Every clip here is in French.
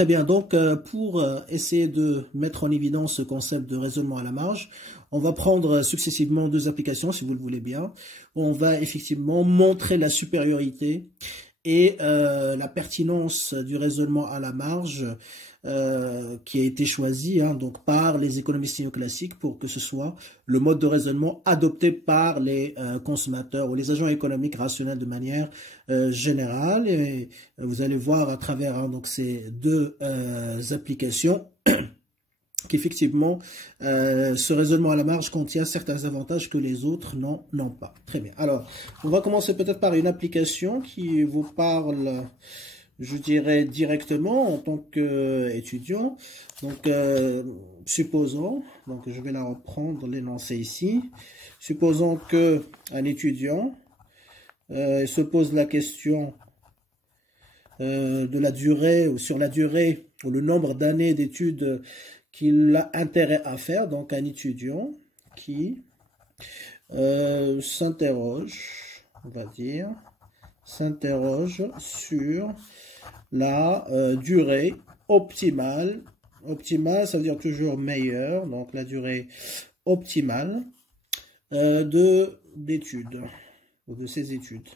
très bien. Donc, pour essayer de mettre en évidence ce concept de raisonnement à la marge, on va prendre successivement deux applications, si vous le voulez bien. On va effectivement montrer la supériorité et la pertinence du raisonnement à la marge qui a été choisi donc par les économistes néoclassiques pour que ce soit le mode de raisonnement adopté par les consommateurs ou les agents économiques rationnels de manière générale. Et vous allez voir à travers donc ces deux applications qu'effectivement, ce raisonnement à la marge contient certains avantages que les autres n'ont pas. Très bien. Alors, on va commencer peut-être par une application qui vous parle, je dirais, directement en tant qu'étudiant. Donc, supposons, donc je vais la reprendre, l'énoncé ici. Supposons qu'un étudiant se pose la question de la durée, ou sur la durée, ou le nombre d'années d'études qu'il a intérêt à faire, donc un étudiant qui s'interroge, on va dire, s'interroge sur la durée optimale. Optimale, ça veut dire toujours meilleure, donc la durée optimale d'études, ou de ses études.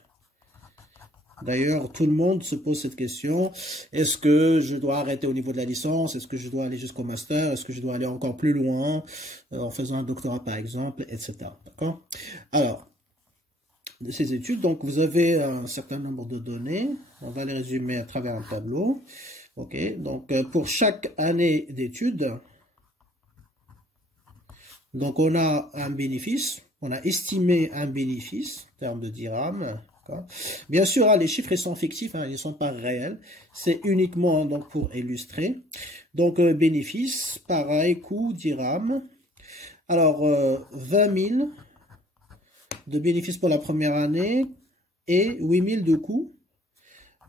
D'ailleurs, tout le monde se pose cette question. Est-ce que je dois arrêter au niveau de la licence? Est-ce que je dois aller jusqu'au master? Est-ce que je dois aller encore plus loin en faisant un doctorat, par exemple, etc. D'accord? Alors, de ces études, donc vous avez un certain nombre de données. On va les résumer à travers un tableau. OK? Donc, pour chaque année d'études, donc on a un bénéfice. On a estimé un bénéfice en termes de dirhams. Bien sûr, les chiffres ils sont fictifs, ils ne sont pas réels. C'est uniquement donc pour illustrer. Donc, bénéfice, pareil, coût, dirham. Alors, 20 000 de bénéfices pour la première année et 8 000 de coût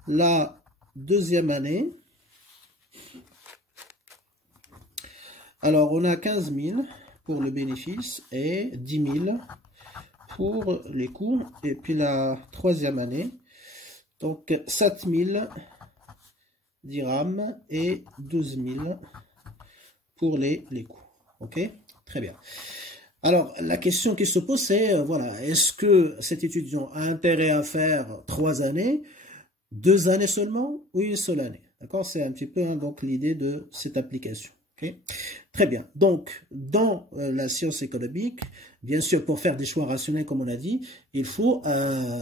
la deuxième année. Alors, on a 15 000 pour le bénéfice et 10 000 pour les coûts. Et puis la troisième année, donc 7 000 dirhams et 12 000 pour les coûts. OK? Très bien. Alors, la question qui se pose, c'est, voilà, est-ce que cet étudiant a intérêt à faire 3 années, 2 années seulement, ou une seule année? D'accord? C'est un petit peu donc l'idée de cette application. Okay. Très bien. Donc, dans la science économique, bien sûr, pour faire des choix rationnels, comme on a dit, il faut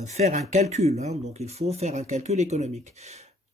faire un calcul. Donc, il faut faire un calcul économique.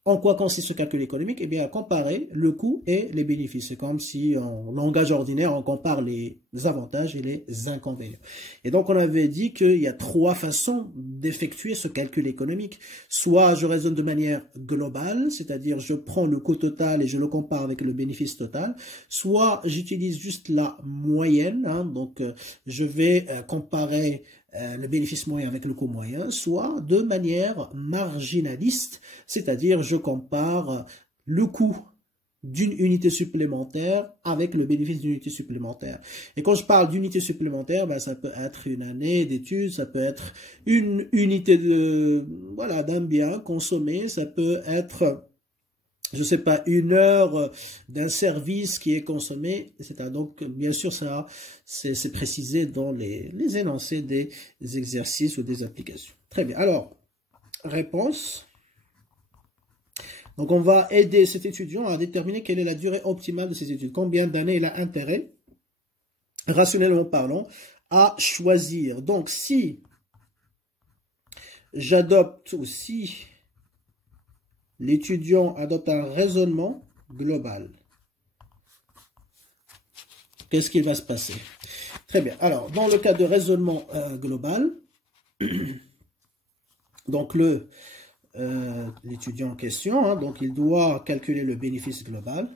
En quoi consiste ce calcul économique? Eh bien, à comparer le coût et les bénéfices. C'est comme si, en langage ordinaire, on compare les avantages et les inconvénients. Et donc, on avait dit qu'il y a 3 façons d'effectuer ce calcul économique. Soit je raisonne de manière globale, c'est-à-dire je prends le coût total et je le compare avec le bénéfice total. Soit j'utilise juste la moyenne, donc je vais comparer le bénéfice moyen avec le coût moyen, soit de manière marginaliste, c'est-à-dire je compare le coût d'une unité supplémentaire avec le bénéfice d'une unité supplémentaire. Et quand je parle d'unité supplémentaire, ça peut être une année d'études, ça peut être une unité d'un bien consommé, ça peut être, je sais pas, 1 heure d'un service qui est consommé, etc. Donc, bien sûr, ça, c'est précisé dans les énoncés des exercices ou des applications. Très bien. Alors, réponse. Donc, on va aider cet étudiant à déterminer quelle est la durée optimale de ses études. Combien d'années il a intérêt, rationnellement parlant, à choisir. Donc, si j'adopte ou si l'étudiant adopte un raisonnement global, qu'est-ce qui va se passer? Très bien. Alors, dans le cas de raisonnement global, donc l'étudiant en question, donc il doit calculer le bénéfice global,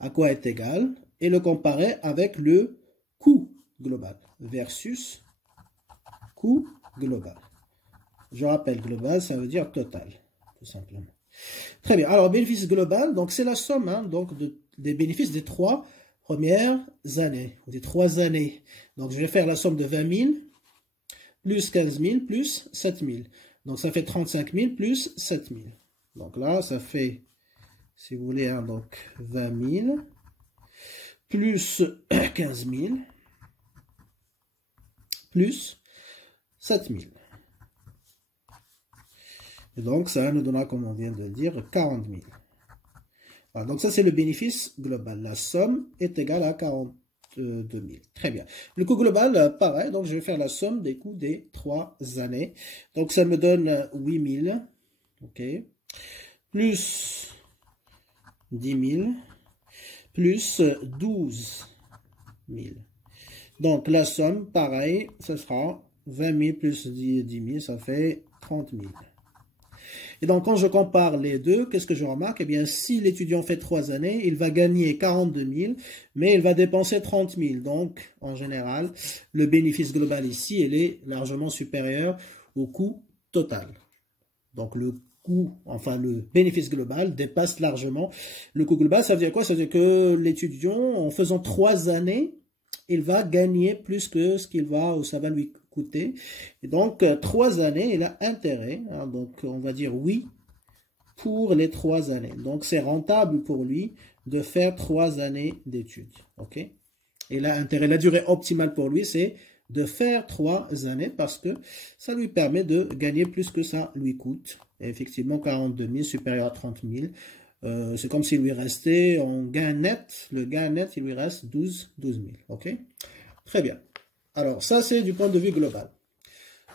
à quoi est égal, et le comparer avec le coût global versus coût global. Je rappelle, global, ça veut dire total, tout simplement. Très bien. Alors, bénéfice global, donc c'est la somme donc des bénéfices des 3 premières années, ou des 3 années. Donc, je vais faire la somme de 20 000 plus 15 000 plus 7 000. Donc, ça fait 35 000 plus 7 000. Donc là, ça fait si vous voulez, hein, donc 20 000, plus 15 000, plus 7 000. Et donc, ça nous donnera, comme on vient de le dire, 40 000. Voilà, donc ça, c'est le bénéfice global. La somme est égale à 42 000. Très bien. Le coût global, pareil. Donc, je vais faire la somme des coûts des 3 années. Donc, ça me donne 8 000. OK. Plus 10 000. Plus 12 000. Donc, la somme, pareil, ce sera 20 000 plus 10 000, ça fait 30 000. Et donc, quand je compare les deux, qu'est-ce que je remarque? Eh bien, si l'étudiant fait 3 années, il va gagner 42 000, mais il va dépenser 30 000. Donc, en général, le bénéfice global ici, il est largement supérieur au coût total. Donc, le coût, enfin, le bénéfice global dépasse largement le coût global. Ça veut dire quoi? Ça veut dire que l'étudiant, en faisant 3 années, il va gagner plus que ce qu'il va ou ça va lui coûter. Et donc, 3 années, il a intérêt. Hein, donc, on va dire oui pour les 3 années. Donc, c'est rentable pour lui de faire 3 années d'études. OK? Et là, intérêt, la durée optimale pour lui, c'est de faire 3 années parce que ça lui permet de gagner plus que ça lui coûte. Et effectivement, 42 000 supérieur à 30 000. C'est comme s'il lui restait en gain net, le gain net, il lui reste 12 000. OK? Très bien. Alors, ça, c'est du point de vue global.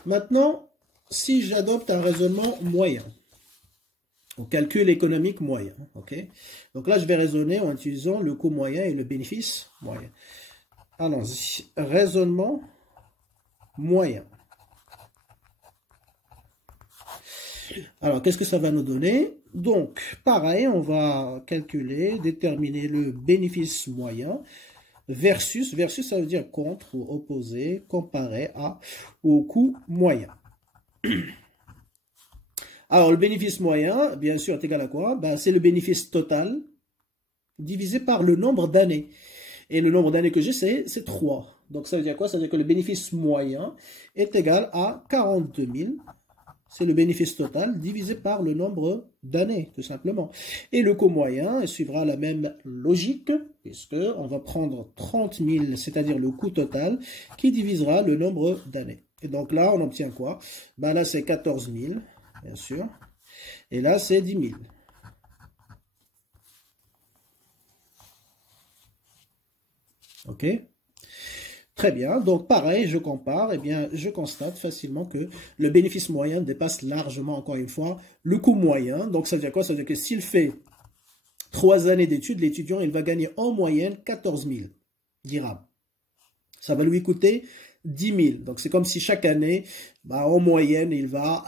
Maintenant, si j'adopte un raisonnement moyen, au calcul économique moyen, OK? Donc là, je vais raisonner en utilisant le coût moyen et le bénéfice moyen. Allons-y. Raisonnement moyen. Alors, qu'est-ce que ça va nous donner? Donc, pareil, on va calculer, déterminer le bénéfice moyen versus, ça veut dire contre ou opposé, comparé au coût moyen. Alors, le bénéfice moyen, bien sûr, est égal à quoi? Ben, c'est le bénéfice total divisé par le nombre d'années. Et le nombre d'années que j'ai, c'est 3. Donc, ça veut dire quoi? Ça veut dire que le bénéfice moyen est égal à 42 000. C'est le bénéfice total divisé par le nombre d'années, tout simplement. Et le coût moyen suivra la même logique, puisqu'on va prendre 30 000, c'est-à-dire le coût total, qui divisera le nombre d'années. Et donc là, on obtient quoi? Ben là, c'est 14 000, bien sûr. Et là, c'est 10 000. OK? Très bien, donc pareil, je compare, eh bien, je constate facilement que le bénéfice moyen dépasse largement, encore une fois, le coût moyen. Donc, ça veut dire quoi? Ça veut dire que s'il fait 3 années d'études, l'étudiant, il va gagner en moyenne 14 000 dirhams. Ça va lui coûter 10 000. Donc, c'est comme si chaque année, bah, en moyenne, il va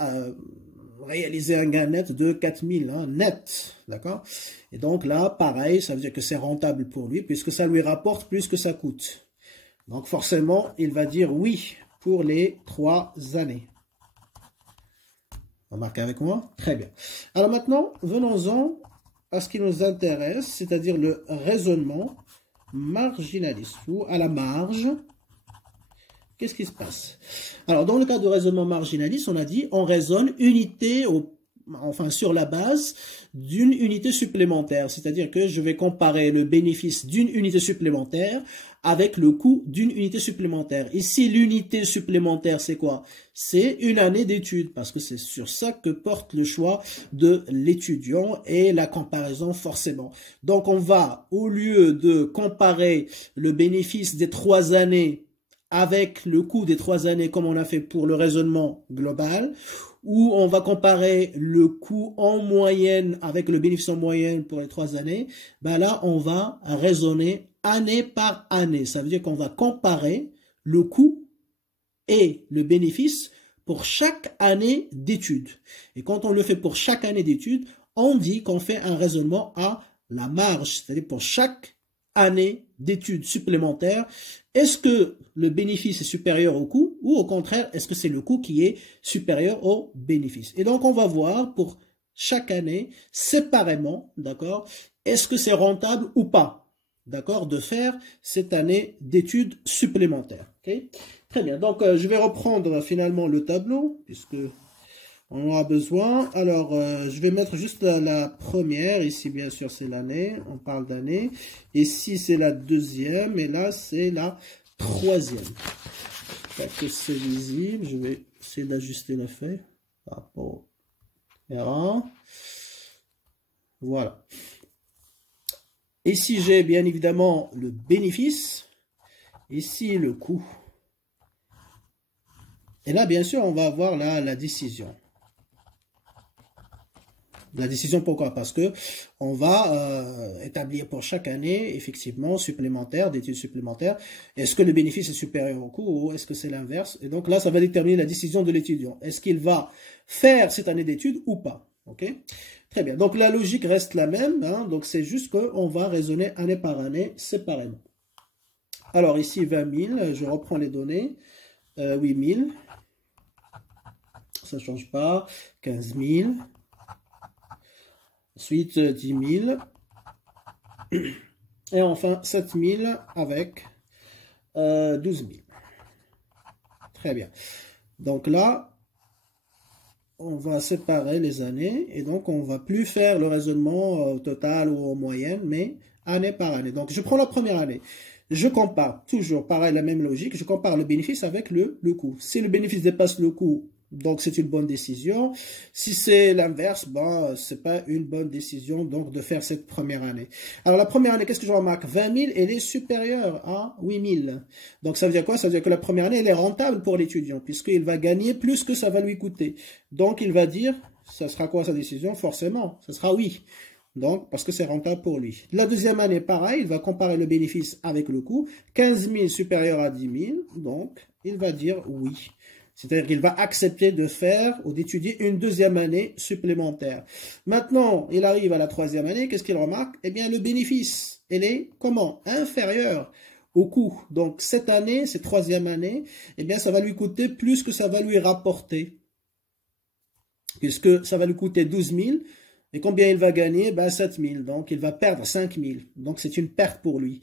réaliser un gain net de 4 000, hein, net, d'accord? Et donc là, pareil, ça veut dire que c'est rentable pour lui, puisque ça lui rapporte plus que ça coûte. Donc forcément, il va dire oui pour les 3 années. Remarquez avec moi? Très bien. Alors maintenant, venons-en à ce qui nous intéresse, c'est-à-dire le raisonnement marginaliste ou à la marge. Qu'est-ce qui se passe? Alors, dans le cas de raisonnement marginaliste, on a dit on raisonne sur la base d'une unité supplémentaire. C'est-à-dire que je vais comparer le bénéfice d'une unité supplémentaire avec le coût d'une unité supplémentaire. Ici, l'unité supplémentaire, c'est quoi? C'est une année d'études, parce que c'est sur ça que porte le choix de l'étudiant et la comparaison forcément. Donc, on va, au lieu de comparer le bénéfice des 3 années avec le coût des 3 années comme on a fait pour le raisonnement global, où on va comparer le coût en moyenne avec le bénéfice en moyenne pour les 3 années, ben là, on va raisonner année par année. Ça veut dire qu'on va comparer le coût et le bénéfice pour chaque année d'études. Et quand on le fait pour chaque année d'études, on dit qu'on fait un raisonnement à la marge, c'est-à-dire pour chaque année d'études supplémentaires, est-ce que le bénéfice est supérieur au coût ou au contraire, est-ce que c'est le coût qui est supérieur au bénéfice? Et donc, on va voir pour chaque année, séparément, d'accord, est-ce que c'est rentable ou pas, d'accord, de faire cette année d'études supplémentaires. Okay? Très bien, donc je vais reprendre finalement le tableau, puisque On aura besoin. Alors, je vais mettre juste la première. Ici, bien sûr, c'est l'année. On parle d'année. Ici, c'est la deuxième. Et là, c'est la troisième. Pour que c'est visible, je vais essayer d'ajuster l'effet par rapport au caméra. Voilà. Ici, j'ai bien évidemment le bénéfice. Ici, le coût. Et là, bien sûr, on va avoir la décision. La décision, pourquoi? Parce que on va établir pour chaque année, effectivement, supplémentaire, d'études supplémentaires. Est-ce que le bénéfice est supérieur au coût ou est-ce que c'est l'inverse? Et donc là, ça va déterminer la décision de l'étudiant. Est-ce qu'il va faire cette année d'études ou pas? Ok? Très bien. Donc la logique reste la même. Hein, donc c'est juste qu'on va raisonner année par année séparément. Alors ici, 20 000. Je reprends les données. 8 000. Ça ne change pas. 15 000. Ensuite, 10 000. Et enfin, 7 000 avec 12 000. Très bien. Donc là, on va séparer les années. Et donc, on ne va plus faire le raisonnement au total ou en moyenne, mais année par année. Donc, je prends la première année. Je compare, toujours pareil, la même logique. Je compare le bénéfice avec le coût. Si le bénéfice dépasse le coût, donc c'est une bonne décision. Si c'est l'inverse, bon, c'est pas une bonne décision donc de faire cette première année. Alors la première année, qu'est-ce que je remarque? 20 000, elle est supérieure à 8 000. Donc ça veut dire quoi? Ça veut dire que la première année, elle est rentable pour l'étudiant puisqu'il va gagner plus que ça va lui coûter. Donc il va dire, ça sera quoi sa décision? Forcément, ça sera oui. Donc, parce que c'est rentable pour lui. La deuxième année, pareil, il va comparer le bénéfice avec le coût. 15 000 supérieur à 10 000, donc il va dire oui. C'est-à-dire qu'il va accepter de faire ou d'étudier une deuxième année supplémentaire. Maintenant, il arrive à la troisième année, qu'est-ce qu'il remarque? Eh bien, le bénéfice, il est comment? Inférieur au coût. Donc, cette année, cette troisième année, eh bien, ça va lui coûter plus que ça va lui rapporter. Puisque ça va lui coûter 12 000. Et combien il va gagner? Ben 7 000. Donc, il va perdre 5 000. Donc, c'est une perte pour lui.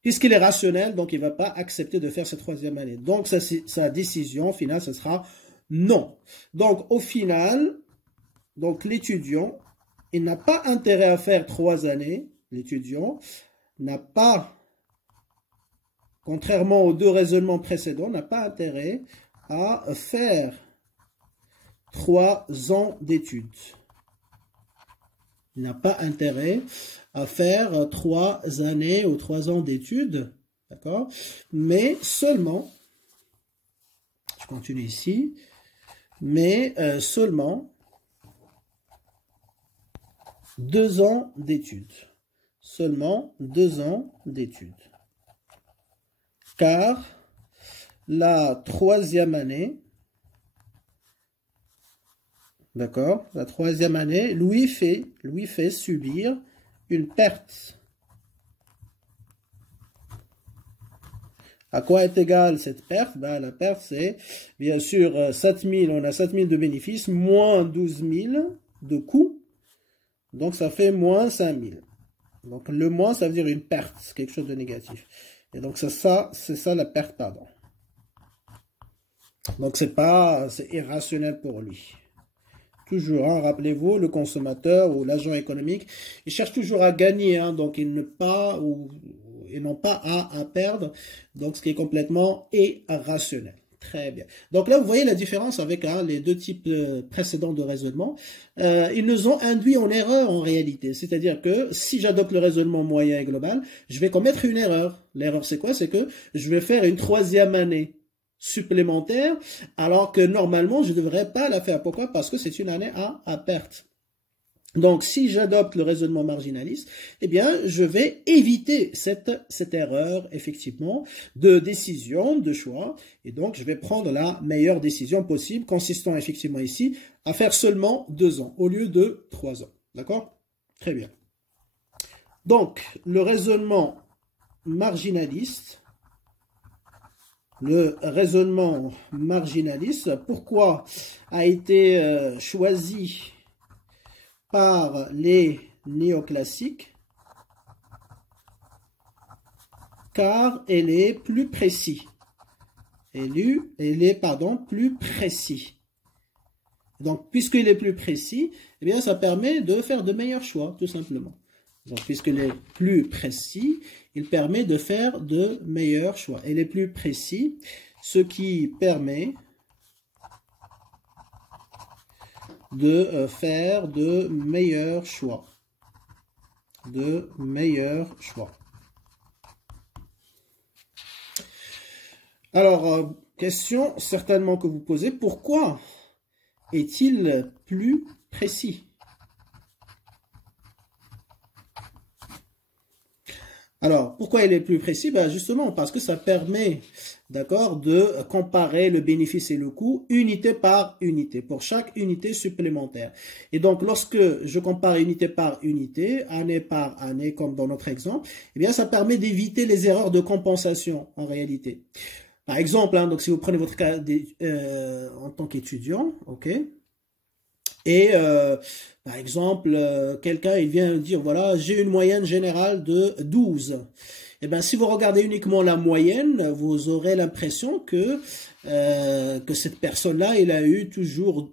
Puisqu'il est rationnel, donc il ne va pas accepter de faire cette troisième année. Donc, sa décision finale, ce sera non. Donc, au final, donc l'étudiant, il n'a pas intérêt à faire 3 années. L'étudiant n'a pas, contrairement aux 2 raisonnements précédents, n'a pas intérêt à faire 3 ans d'études. Il n'a pas intérêt à faire 3 années ou 3 ans d'études, d'accord? Mais seulement, je continue ici, mais seulement 2 ans d'études. Seulement 2 ans d'études. Car la troisième année, d'accord, la troisième année lui fait subir une perte. À quoi est égale cette perte? Ben, la perte, c'est bien sûr 7 000, on a 7 000 de bénéfices, moins 12 000 de coûts. Donc, ça fait moins 5 000. Donc, le moins, ça veut dire une perte, quelque chose de négatif. Et donc, c'est ça la perte, pardon. Donc, c'est irrationnel pour lui. Toujours, hein, rappelez-vous, le consommateur ou l'agent économique, il cherche toujours à gagner, hein, donc ils n'ont pas à perdre, donc ce qui est complètement irrationnel. Très bien. Donc là, vous voyez la différence avec les 2 types précédents de raisonnement. Ils nous ont induit en erreur en réalité. C'est-à-dire que si j'adopte le raisonnement moyen et global, je vais commettre une erreur. L'erreur, c'est quoi? C'est que je vais faire une troisième année supplémentaire, alors que normalement, je ne devrais pas la faire. Pourquoi? Parce que c'est une année à perte. Donc, si j'adopte le raisonnement marginaliste, eh bien, je vais éviter cette erreur, effectivement, de décision, de choix. Et donc, je vais prendre la meilleure décision possible, consistant effectivement ici à faire seulement 2 ans au lieu de 3 ans. D'accord? Très bien. Donc, le raisonnement marginaliste, pourquoi a été choisi par les néoclassiques? Car elle est plus précis. Elle est plus précis. Donc, puisqu'il est plus précis, eh bien, ça permet de faire de meilleurs choix, tout simplement. Donc, puisqu'il est plus précis, il permet de faire de meilleurs choix. Il est plus précis, ce qui permet de faire de meilleurs choix. De meilleurs choix. Alors, question certainement que vous posez, pourquoi est-il plus précis? Alors, pourquoi il est plus précis? Ben justement, parce que ça permet, d'accord, de comparer le bénéfice et le coût unité par unité, pour chaque unité supplémentaire. Et donc, lorsque je compare unité par unité, année par année, comme dans notre exemple, eh bien, ça permet d'éviter les erreurs de compensation, en réalité. Par exemple, hein, donc si vous prenez votre cas en tant qu'étudiant, ok, et par exemple, quelqu'un il vient dire, voilà, j'ai une moyenne générale de 12. Et bien, si vous regardez uniquement la moyenne, vous aurez l'impression que cette personne-là, il a eu toujours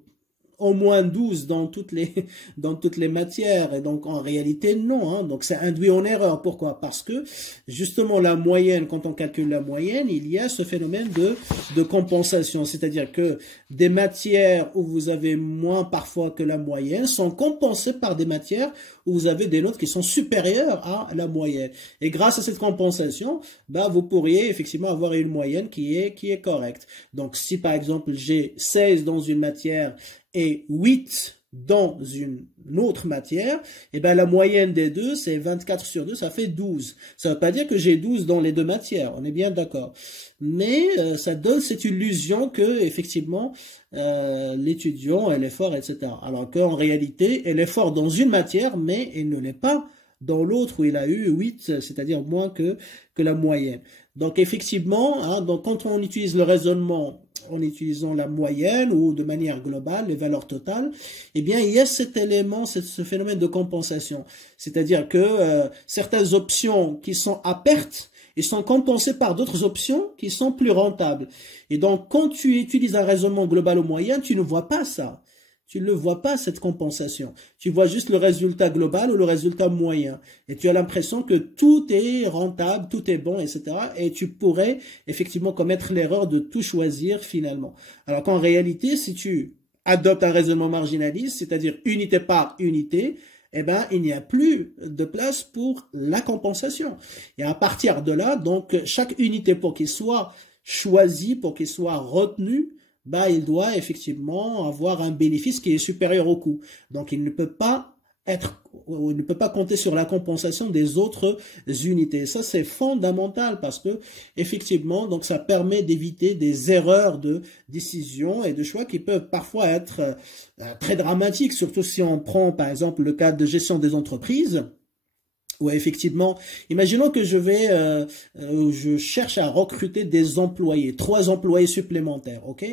au moins 12 dans toutes les matières. Et donc, en réalité, non. Hein. Donc, ça induit en erreur. Pourquoi? Parce que, justement, la moyenne, quand on calcule la moyenne, il y a ce phénomène de compensation. C'est-à-dire que des matières où vous avez moins parfois que la moyenne sont compensées par des matières où vous avez des notes qui sont supérieures à la moyenne. Et grâce à cette compensation, bah, vous pourriez effectivement avoir une moyenne qui est correcte. Donc, si par exemple, j'ai 16 dans une matière et 8 dans une autre matière, et ben la moyenne des deux, c'est 24 sur 2, ça fait 12. Ça ne veut pas dire que j'ai 12 dans les deux matières, on est bien d'accord. Mais ça donne cette illusion que, effectivement, l'étudiant, elle est fort, etc. Alors qu'en réalité, elle est fort dans une matière, mais elle ne l'est pas dans l'autre où il a eu 8, c'est-à-dire moins que la moyenne. Donc effectivement, hein, donc quand on utilise le raisonnement en utilisant la moyenne ou de manière globale, les valeurs totales, eh bien il y a cet élément, ce phénomène de compensation. C'est-à-dire que certaines options qui sont à perte, ils sont compensées par d'autres options qui sont plus rentables. Et donc quand tu utilises un raisonnement global ou moyen, tu ne vois pas ça. Tu ne vois pas cette compensation. Tu vois juste le résultat global ou le résultat moyen. Et tu as l'impression que tout est rentable, tout est bon, etc. Et tu pourrais effectivement commettre l'erreur de tout choisir finalement. Alors qu'en réalité, si tu adoptes un raisonnement marginaliste, c'est-à-dire unité par unité, eh ben, il n'y a plus de place pour la compensation. Et à partir de là, donc, chaque unité pour qu'il soit choisi, pour qu'il soit retenu, bah, il doit effectivement avoir un bénéfice qui est supérieur au coût. Donc, il ne peut pas compter sur la compensation des autres unités. Ça, c'est fondamental parce que, effectivement, donc, ça permet d'éviter des erreurs de décision et de choix qui peuvent parfois être très dramatiques, surtout si on prend, par exemple, le cas de gestion des entreprises. Ouais, effectivement. Imaginons que je cherche à recruter des employés, 3 employés supplémentaires, ok?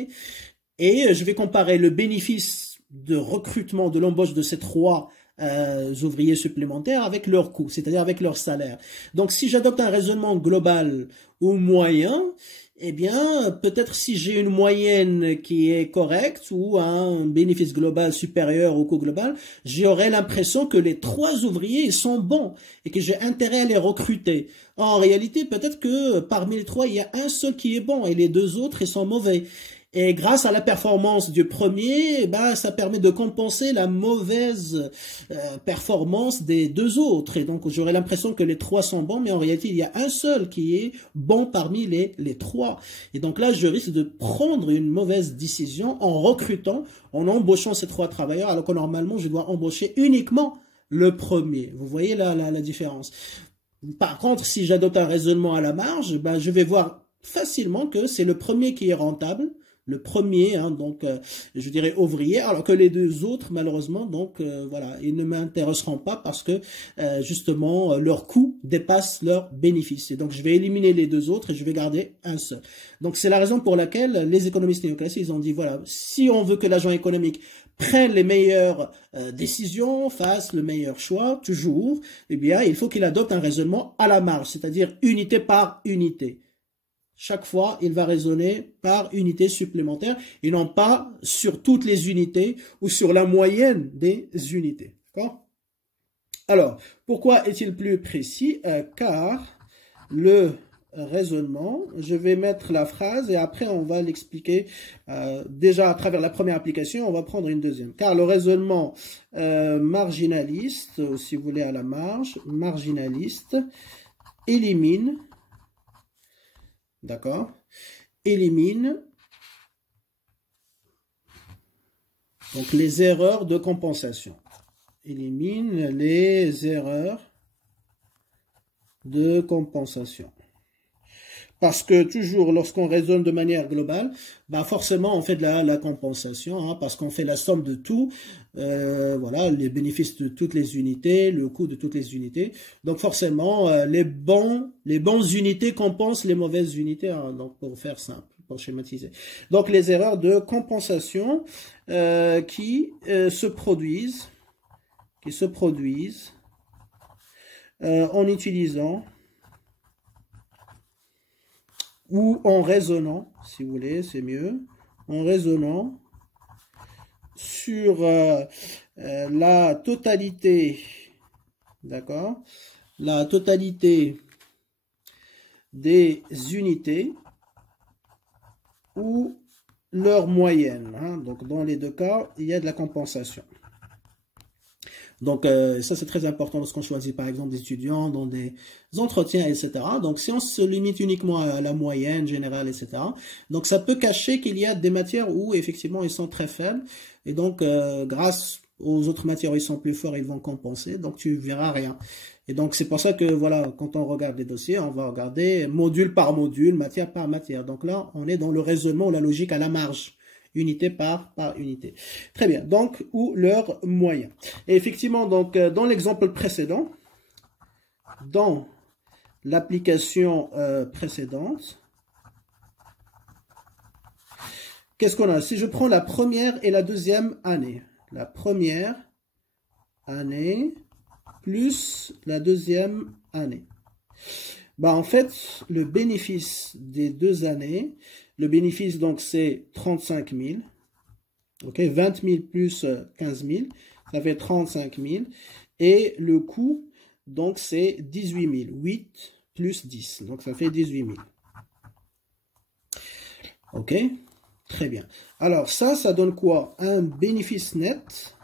Et je vais comparer le bénéfice de recrutement, de l'embauche de ces 3 ouvriers supplémentaires avec leur coût, c'est-à-dire avec leur salaire. Donc, si j'adopte un raisonnement global ou moyen, eh bien, peut-être si j'ai une moyenne qui est correcte ou un bénéfice global supérieur au coût global, j'aurai l'impression que les 3 ouvriers sont bons et que j'ai intérêt à les recruter. En réalité, peut-être que parmi les 3, il y a un seul qui est bon et les 2 autres, ils sont mauvais. Et grâce à la performance du premier, ben, ça permet de compenser la mauvaise performance des 2 autres. Et donc, j'aurais l'impression que les 3 sont bons, mais en réalité, il y a un seul qui est bon parmi les 3. Et donc là, je risque de prendre une mauvaise décision en recrutant, en embauchant ces 3 travailleurs, alors que normalement, je dois embaucher uniquement le premier. Vous voyez la différence. Par contre, si j'adopte un raisonnement à la marge, ben, je vais voir facilement que c'est le premier qui est rentable, le premier, hein, donc je dirais ouvrier, alors que les 2 autres, malheureusement, donc voilà, ils ne m'intéresseront pas parce que justement leur coût dépasse leur bénéfice. Et donc je vais éliminer les 2 autres et je vais garder un seul. Donc c'est la raison pour laquelle les économistes néoclassiques, ils ont dit voilà, si on veut que l'agent économique prenne les meilleures décisions, fasse le meilleur choix, toujours, eh bien il faut qu'il adopte un raisonnement à la marge, c'est-à-dire unité par unité. chaque fois, il va raisonner par unité supplémentaire et non pas sur toutes les unités ou sur la moyenne des unités. D'accord? Alors, pourquoi est-il plus précis? Car le raisonnement, je vais mettre la phrase et après on va l'expliquer déjà à travers la première application, on va prendre une deuxième. Car le raisonnement marginaliste, ou si vous voulez à la marge, marginaliste, élimine, d'accord, élimine donc les erreurs de compensation. Élimine les erreurs de compensation. Parce que toujours, lorsqu'on raisonne de manière globale, bah forcément, on fait de la compensation, hein, parce qu'on fait la somme de tout, voilà, les bénéfices de toutes les unités, le coût de toutes les unités. Donc forcément, les bonnes unités compensent les mauvaises unités, hein, donc pour faire simple, pour schématiser. Donc les erreurs de compensation qui se produisent en utilisant ou en raisonnant, si vous voulez, c'est mieux, en raisonnant sur la totalité, d'accord, la totalité des unités ou leur moyenne, hein. Donc dans les deux cas, il y a de la compensation. Donc, ça, c'est très important lorsqu'on choisit, par exemple, des étudiants dans des entretiens, etc. Donc, si on se limite uniquement à la moyenne générale, etc., donc ça peut cacher qu'il y a des matières où, effectivement, ils sont très faibles. Et donc, grâce aux autres matières où ils sont plus forts, ils vont compenser. Donc, tu verras rien. Et donc, c'est pour ça que, voilà, quand on regarde les dossiers, on va regarder module par module, matière par matière. Donc là, on est dans le raisonnement, la logique à la marge. Unité par unité. Très bien. Donc, ou leurs moyens. Et effectivement, donc, dans l'exemple précédent, dans l'application précédente, qu'est-ce qu'on a? Si je prends la première et la deuxième année, la première année plus la deuxième année. Bah, en fait, le bénéfice des 2 années, le bénéfice, donc, c'est 35 000. OK, 20 000 plus 15 000, ça fait 35 000. Et le coût, donc, c'est 18 000. 8 plus 10, donc ça fait 18 000. OK, très bien. Alors, ça donne quoi? Un bénéfice net.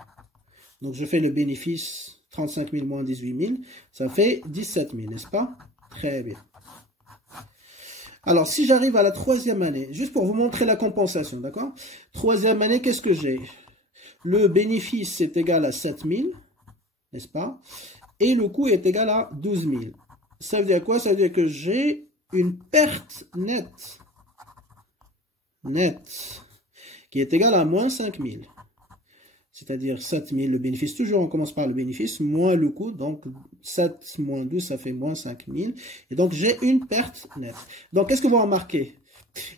Donc, je fais le bénéfice 35 000 moins 18 000. Ça fait 17 000, n'est-ce pas? Très bien. Alors, si j'arrive à la 3e année, juste pour vous montrer la compensation, d'accord? 3e année, qu'est-ce que j'ai? Le bénéfice est égal à 7 000, n'est-ce pas? Et le coût est égal à 12 000. Ça veut dire quoi? Ça veut dire que j'ai une perte nette, qui est égale à moins 5 000. C'est-à-dire 7 000, le bénéfice, toujours on commence par le bénéfice, moins le coût, donc 7 moins 12, ça fait moins 5 000. Et donc j'ai une perte nette. Donc qu'est-ce que vous remarquez?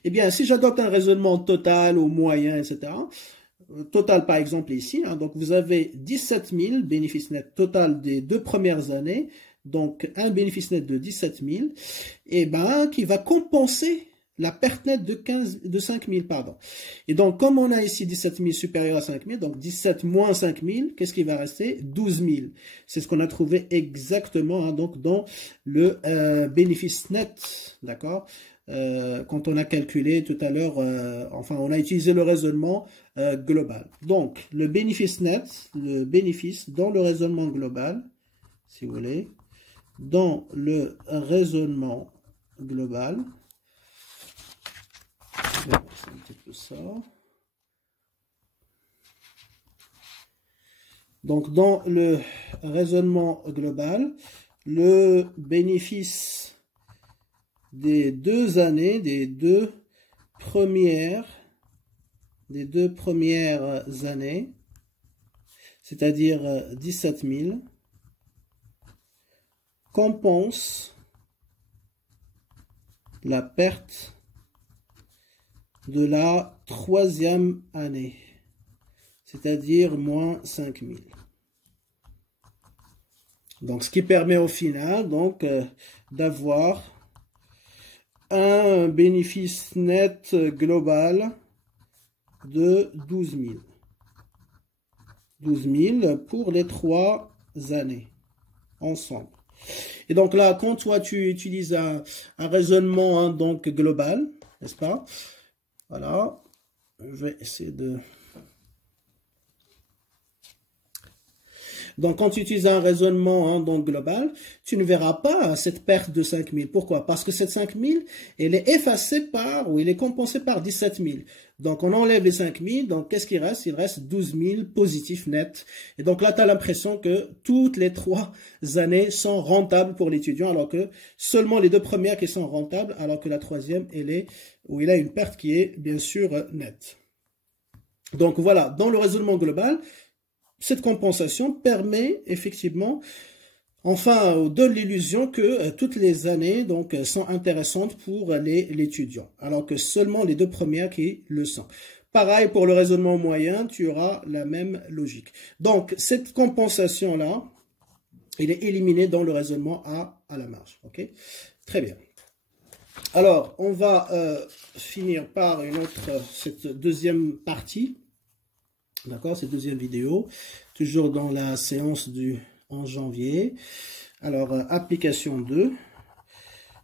Eh bien, si j'adopte un raisonnement total ou moyen, etc., total par exemple ici, hein, donc vous avez 17 000, bénéfice net total des 2 premières années, donc un bénéfice net de 17 000, et ben, qui va compenser la perte nette de 5 000, pardon. Et donc, comme on a ici 17 000 supérieur à 5 000, donc 17 moins 5 000, qu'est-ce qui va rester? 12 000. C'est ce qu'on a trouvé exactement, hein, donc dans le bénéfice net, d'accord? Quand on a calculé tout à l'heure, enfin, on a utilisé le raisonnement global. Donc, le bénéfice net, le bénéfice dans le raisonnement global, si vous voulez, dans le raisonnement global, c'est un petit peu ça. Donc, dans le raisonnement global, le bénéfice des 2 années, des deux premières années, c'est-à-dire 17 000, compense la perte de la 3e année, c'est-à-dire moins 5 000. Donc, ce qui permet au final, donc, d'avoir un bénéfice net global de 12 000. 12 000 pour les 3 années ensemble. Et donc là, quand toi tu utilises un raisonnement hein, donc global, n'est-ce pas? Voilà, je vais essayer de... Donc, quand tu utilises un raisonnement hein, donc global, tu ne verras pas cette perte de 5 000. Pourquoi? Parce que cette 5 000, elle est effacée par, ou elle est compensée par 17 000. Donc, on enlève les 5 000. Donc, qu'est-ce qu'il reste? Il reste 12 000 positifs nets. Et donc là, tu as l'impression que toutes les 3 années sont rentables pour l'étudiant, alors que seulement les 2 premières qui sont rentables, alors que la 3e, elle est, où il a une perte qui est bien sûr nette. Donc, voilà, dans le raisonnement global, cette compensation permet effectivement, enfin, donne l'illusion que toutes les années donc sont intéressantes pour l'étudiant, alors que seulement les 2 premières qui le sont. Pareil pour le raisonnement moyen, tu auras la même logique. Donc, cette compensation-là, elle est éliminée dans le raisonnement à la marge. Ok? Très bien. Alors, on va finir par cette deuxième partie. D'accord, cette deuxième vidéo, toujours dans la séance du 11 janvier. Alors, application 2.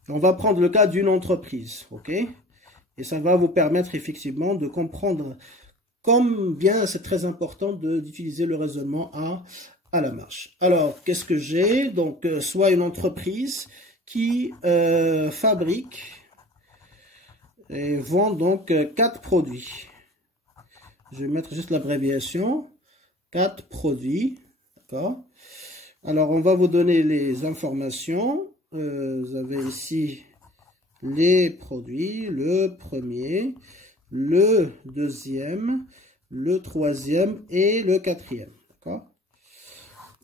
On va prendre le cas d'une entreprise, ok? Et ça va vous permettre effectivement de comprendre combien c'est très important d'utiliser le raisonnement à la marge. Alors, qu'est-ce que j'ai? Donc, soit une entreprise qui fabrique et vend donc 4 produits. Je vais mettre juste l'abréviation, 4 produits, d'accord? Alors, on va vous donner les informations. Vous avez ici les produits, le premier, le deuxième, le troisième et le quatrième, d'accord?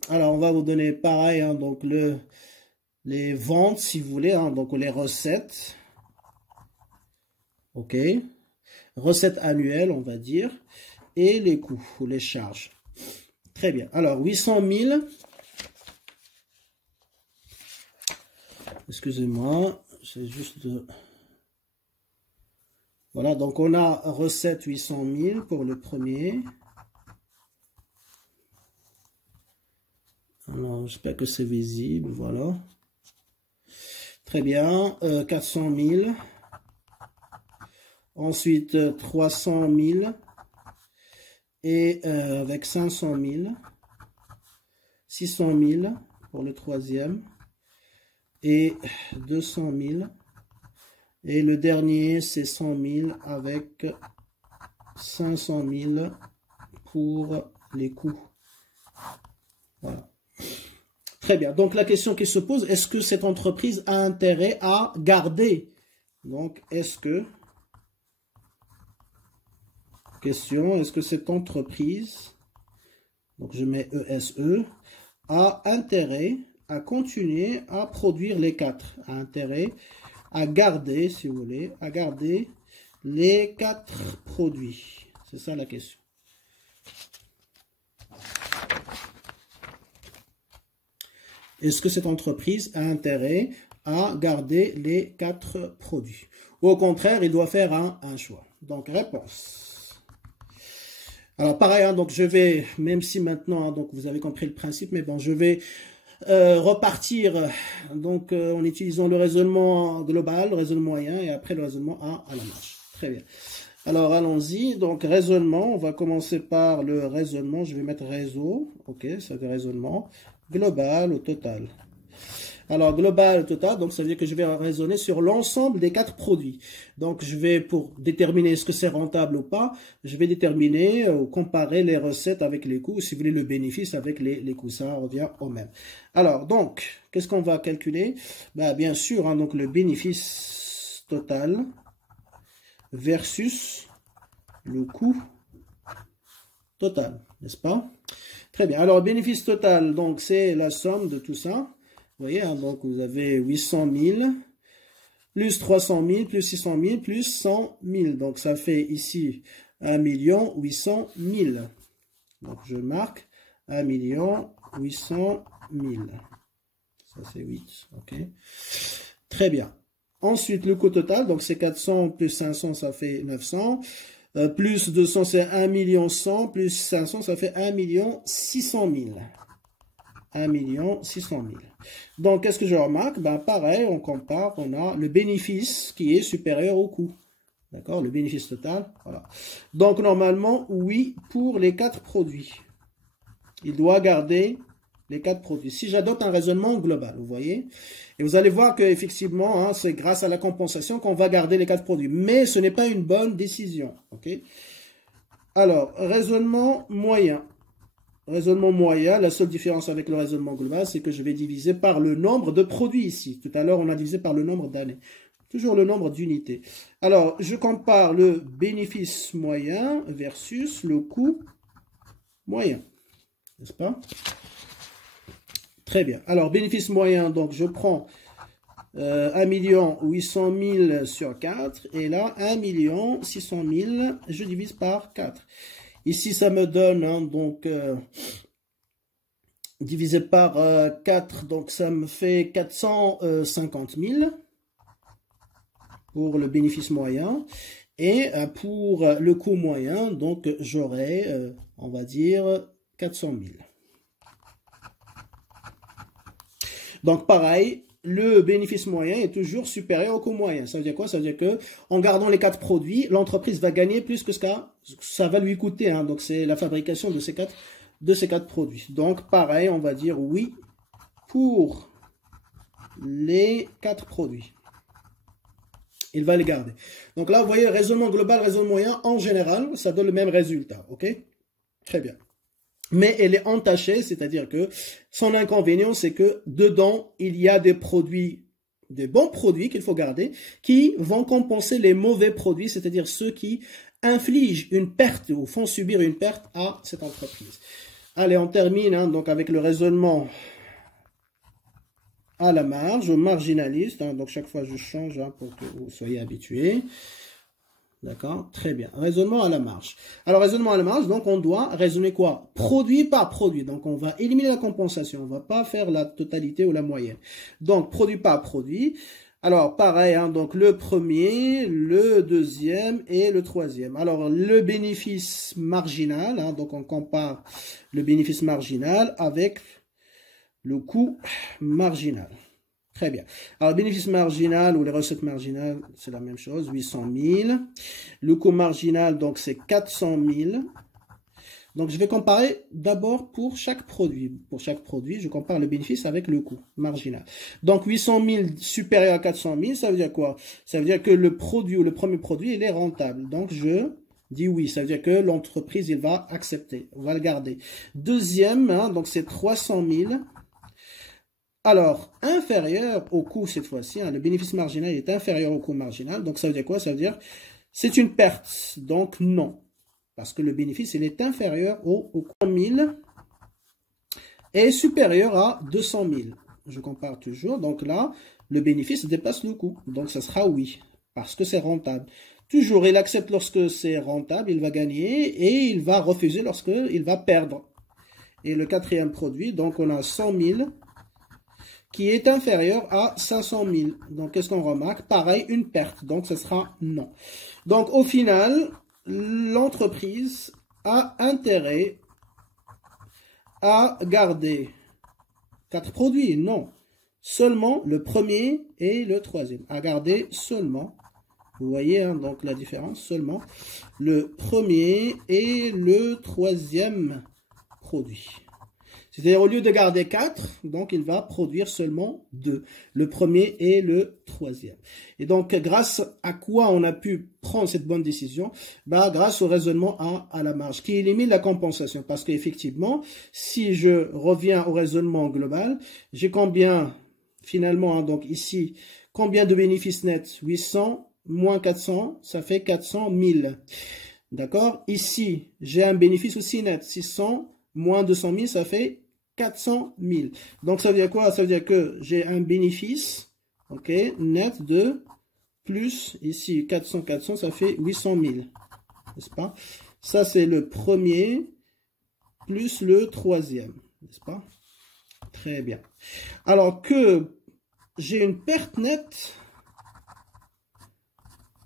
Alors, on va vous donner pareil, hein, donc les ventes, si vous voulez, hein, donc les recettes, ok? Recettes annuelles, on va dire, et les coûts ou les charges. Très bien. Alors, 800 000. Excusez-moi, c'est juste de... Voilà, donc on a recette 800 000 pour le premier. Alors, j'espère que c'est visible, voilà. Très bien, 400 000. Ensuite, 300 000 et avec 500 000, 600 000 pour le troisième et 200 000. Et le dernier, c'est 100 000 avec 500 000 pour les coûts. Voilà. Très bien. Donc, la question qui se pose, est-ce que cette entreprise a intérêt à garder? Donc, est-ce que... Question, est-ce que cette entreprise, donc je mets ESE, a intérêt à continuer à produire les 4, a intérêt à garder, si vous voulez, à garder les 4 produits? C'est ça la question. Est-ce que cette entreprise a intérêt à garder les 4 produits? Ou au contraire, il doit faire un choix. Donc, réponse. Alors pareil, hein, donc je vais, même si maintenant, hein, donc vous avez compris le principe, mais bon, je vais repartir donc en utilisant le raisonnement global, le raisonnement moyen et après le raisonnement à la marge. Très bien. Alors allons-y. Donc raisonnement, on va commencer par le raisonnement. Je vais mettre réseau, ok, ça fait raisonnement global au total. Alors, global, total, donc ça veut dire que je vais raisonner sur l'ensemble des 4 produits. Donc, je vais, pour déterminer est-ce que c'est rentable ou pas, je vais déterminer ou comparer les recettes avec les coûts, si vous voulez, le bénéfice avec les coûts. Ça revient au même. Alors, donc, qu'est-ce qu'on va calculer? Bah, bien sûr, hein, donc le bénéfice total versus le coût total, n'est-ce pas? Très bien. Alors, bénéfice total, donc c'est la somme de tout ça. Vous voyez, hein, donc vous avez 800 000, plus 300 000, plus 600 000, plus 100 000. Donc ça fait ici 1 800 000. Donc je marque 1 800 000. Ça c'est 8, ok. Très bien. Ensuite, le coût total, donc c'est 400 plus 500, ça fait 900. Plus 200, c'est 1 100 000, plus 500, ça fait 1 600 000. 1 600 000. Donc, qu'est-ce que je remarque? Ben, pareil, on compare, on a le bénéfice qui est supérieur au coût. D'accord? Le bénéfice total, voilà. Donc, normalement, oui, pour les 4 produits. Il doit garder les 4 produits. Si j'adopte un raisonnement global, vous voyez? Et vous allez voir qu'effectivement, hein, c'est grâce à la compensation qu'on va garder les 4 produits. Mais ce n'est pas une bonne décision. Ok? Alors, raisonnement moyen. Raisonnement moyen, la seule différence avec le raisonnement global, c'est que je vais diviser par le nombre de produits ici. Tout à l'heure, on a divisé par le nombre d'années. Toujours le nombre d'unités. Alors, je compare le bénéfice moyen versus le coût moyen. N'est-ce pas? Très bien. Alors, bénéfice moyen, donc je prends 1 800 000 sur 4. Et là, 1 600 000, je divise par 4. Ici, ça me donne, hein, donc, divisé par 4, donc ça me fait 450 000 pour le bénéfice moyen. Et pour le coût moyen, donc, j'aurai, on va dire, 400 000. Donc, pareil, le bénéfice moyen est toujours supérieur au coût moyen. Ça veut dire quoi? Ça veut dire que en gardant les 4 produits, l'entreprise va gagner plus que ce que ça va lui coûter. Hein. Donc, c'est la fabrication de ces quatre produits. Donc, pareil, on va dire oui pour les 4 produits. Il va les garder. Donc là, vous voyez, raisonnement global, raisonnement moyen, en général, ça donne le même résultat. OK? Très bien. Mais elle est entachée, c'est-à-dire que son inconvénient, c'est que dedans, il y a des produits, des bons produits qu'il faut garder, qui vont compenser les mauvais produits, c'est-à-dire ceux qui infligent une perte ou font subir une perte à cette entreprise. Allez, on termine hein, donc avec le raisonnement à la marge, marginaliste. Hein, donc chaque fois, je change hein, pour que vous soyez habitués. D'accord? Très bien. Raisonnement à la marge. Alors, raisonnement à la marge, donc on doit raisonner quoi? Produit par produit. Donc, on va éliminer la compensation. On ne va pas faire la totalité ou la moyenne. Donc, produit par produit. Alors, pareil, hein, donc le premier, le deuxième et le troisième. Alors, le bénéfice marginal, hein, donc on compare le bénéfice marginal avec le coût marginal. Très bien. Alors, bénéfice marginal ou les recettes marginales, c'est la même chose, 800 000. Le coût marginal, donc, c'est 400 000. Donc, je vais comparer d'abord pour chaque produit. Pour chaque produit, je compare le bénéfice avec le coût marginal. Donc, 800 000 supérieur à 400 000, ça veut dire quoi? Ça veut dire que le produit ou le premier produit, il est rentable. Donc, je dis oui. Ça veut dire que l'entreprise, il va accepter. On va le garder. Deuxième, hein, donc, c'est 300 000. Alors, inférieur au coût cette fois-ci, hein, le bénéfice marginal est inférieur au coût marginal. Donc, ça veut dire quoi? Ça veut dire c'est une perte. Donc, non. Parce que le bénéfice, il est inférieur au coût 1000 et supérieur à 200 000. Je compare toujours. Donc là, le bénéfice dépasse le coût. Donc, ça sera oui. Parce que c'est rentable. Toujours, il accepte lorsque c'est rentable, il va gagner. Et il va refuser lorsqu'il va perdre. Et le quatrième produit, donc on a 100 000 qui est inférieur à 500 000. Donc, qu'est-ce qu'on remarque? Pareil, une perte. Donc, ce sera non. Donc, au final, l'entreprise a intérêt à garder 4 produits. Non. Seulement le premier et le troisième. À garder seulement. Vous voyez, hein, donc la différence. Seulement le premier et le troisième produit. C'est-à-dire, au lieu de garder 4, donc il va produire seulement 2. Le premier et le troisième. Et donc, grâce à quoi on a pu prendre cette bonne décision? Bah, grâce au raisonnement à la marge, qui élimine la compensation. Parce qu'effectivement, si je reviens au raisonnement global, j'ai combien, finalement, hein, donc ici, combien de bénéfices nets? 800 moins 400, ça fait 400 000. D'accord? Ici, j'ai un bénéfice aussi net. 600 moins 200 000, ça fait 400 000. Donc, ça veut dire quoi? Ça veut dire que j'ai un bénéfice, ok, net de plus, ici, 400, ça fait 800 000. N'est-ce pas? Ça, c'est le premier plus le troisième. N'est-ce pas? Très bien. Alors que j'ai une perte nette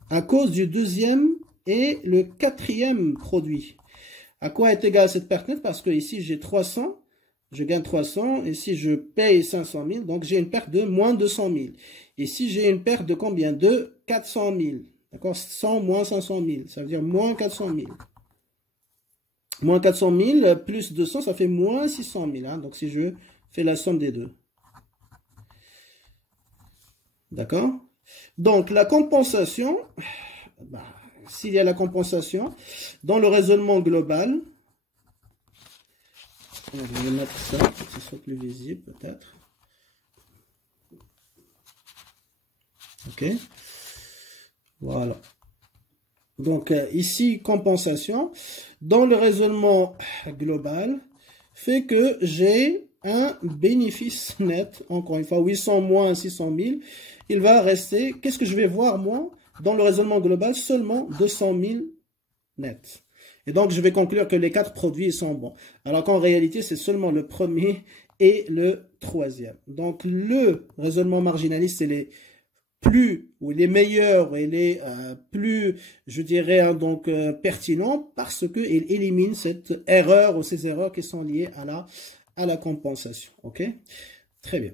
à cause du deuxième et le quatrième produit. À quoi est égale cette perte nette? Parce que ici, j'ai 300, je gagne 300. Ici, je paye 500 000, donc j'ai une perte de moins 200 000. Ici, j'ai une perte de combien? De 400 000. D'accord? 100 moins 500 000, ça veut dire moins 400 000. Moins 400 000 plus 200, ça fait moins 600 000. Hein? Donc, si je fais la somme des deux. D'accord? Donc, la compensation, bah, s'il y a la compensation, dans le raisonnement global, je vais mettre ça pour que ce soit plus visible peut-être. Ok. Voilà. Donc, ici, compensation, dans le raisonnement global, fait que j'ai un bénéfice net, encore une fois, 800 moins 600 000, il va rester, qu'est-ce que je vais voir, moi, dans le raisonnement global, seulement 200 000 net. Et donc, je vais conclure que les 4 produits sont bons. Alors qu'en réalité, c'est seulement le premier et le troisième. Donc, le raisonnement marginaliste, c'est les plus, ou les meilleurs et les plus, je dirais, hein, donc pertinents, parce qu'il élimine cette erreur ou ces erreurs qui sont liées à la compensation. Ok? Très bien.